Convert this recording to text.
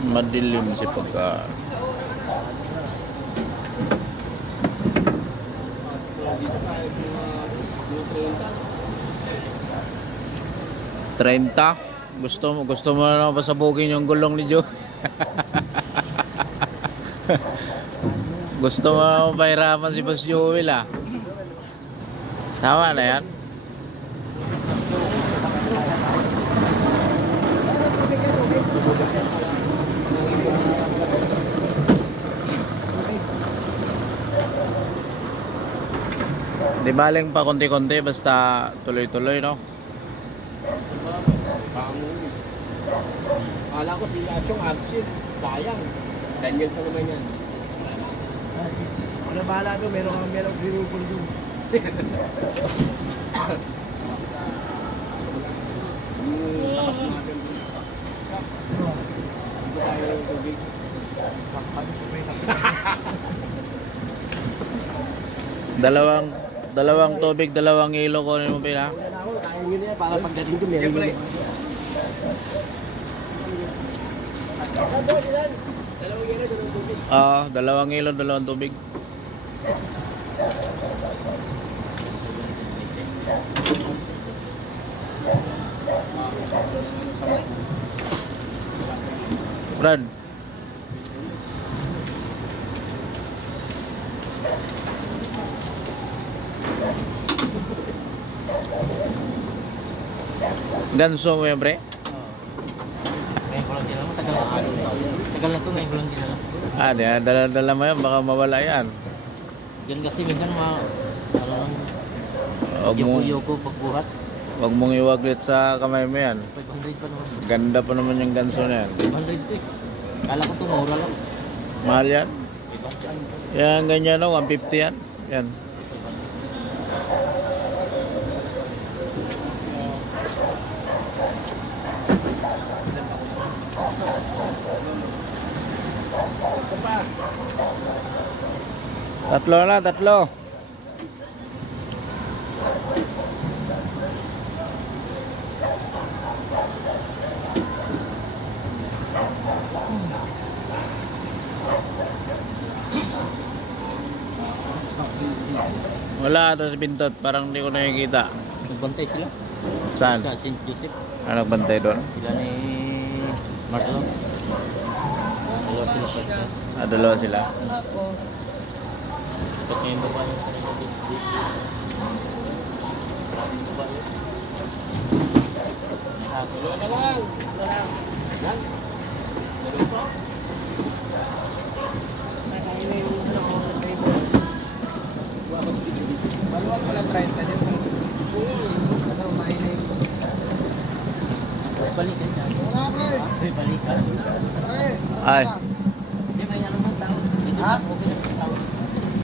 Madilim si pagka. Trenta. Gusto mo na pasabugin yung gulong ni Joe. Gusto mo na pahirapan si Boss Joel ah. Tama na yan. Di baling pa konti-konti basta tuloy-tuloy no. Kala ko si Achong Archie, sayang. Daniel pa naman yan. Ano bahala nyo, merong swimming pool doon. Dalawang tubig, dalawang ilo ko mo pina. Para pagdating ko meron. Dalawang ilo, dalawang tubig. Brad. Ganso mo yan, pre? Ngayon ko lang tinala, tagal na to, ngayon ko lang tinala. Dala-dala mo yan, baka mawala yan. Yan kasi minsan yoko pagbuhat. Huwag mong iwaglit sa kamay mo yan. 500 pa naman. Ganda pa naman yung ganso na yan. 500 to eh. Kala ko to, mura lang. Mahal yan? Yan, ganyan no, 150 yan. Yan. Tatlo na, tatlo. Wala ito si Pintot, parang hindi ko nakikita. Nagbantay sila. Saan? Sa St. Joseph. Ano nagbantay doon? Sila ni Marlon. Dalawa sila pa. Dalawa sila. Kasi yung babae. Tuloy na lang. Yan. Tuloy pa. Maluwag pala 30 din. Kasama mainay. Balikan siya. Balikan. Ay. Hindi may ano man tao. Ha?